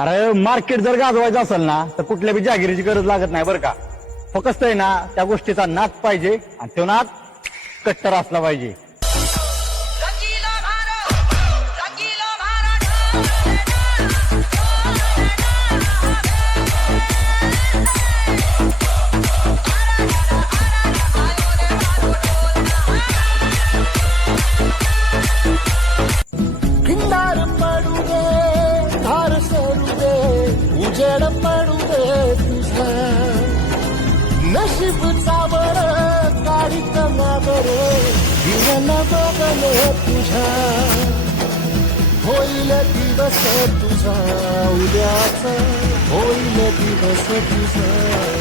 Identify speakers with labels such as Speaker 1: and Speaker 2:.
Speaker 1: अरे मार्केट जर गाजवायचं असेल ना तर कुठल्या बी जागिरीची गरज लागत नाही बरं का. फक्त आहे ना त्या गोष्टीचा नाद पाहिजे आणि तो नाद कट्टर असला पाहिजे.
Speaker 2: पडू दे तुझा. नशीब चावर काळी कमावर दिवन बघले तुझा होईल दिवस तुझा उद्याच. होईल दिवस तुझा.